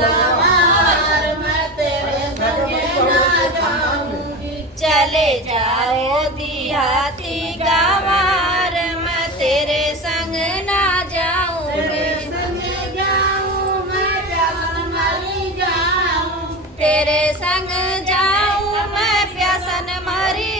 गंवार मैं तेरे संगे ना जाऊंगी। चले जाओ देहाती गंवार मैं तेरे संग ना जाऊंगी। तेरे संग जाऊं मैं प्यासन मरी जाऊं। तेरे संग जाऊं मैं प्यासन मरी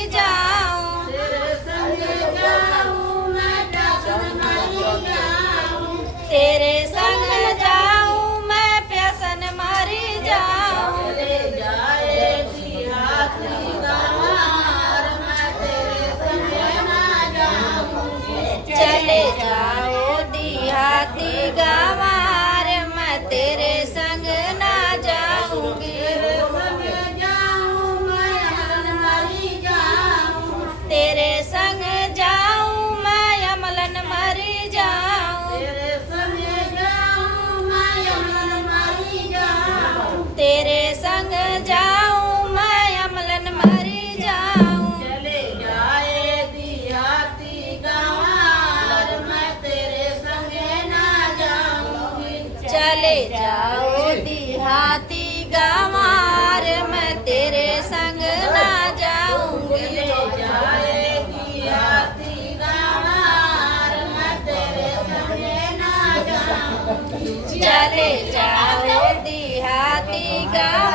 जाऊं। तेरे संग जाऊं मैं प्यासन मरी जाऊं। चले जाए देहाती गंवार मैं तेरे संग ना जाऊंगी। चले जाओ देहाती गंवार मैं तेरे संग ना जाऊंगी। तेरे संग जाऊं मैं अमलन मरी जाऊं। तेरे संग जाऊं मैं अमलन मरी जाऊं। तेरे संग जाऊं मैं अमलन मरी जाऊं। चले जाए देहाती गंवार मैं तेरे संग ना जाऊंगी। चले जाओ देहाती गंवार मैं तेरे संग ना जाऊंगी। चले जाओ देहाती गंवार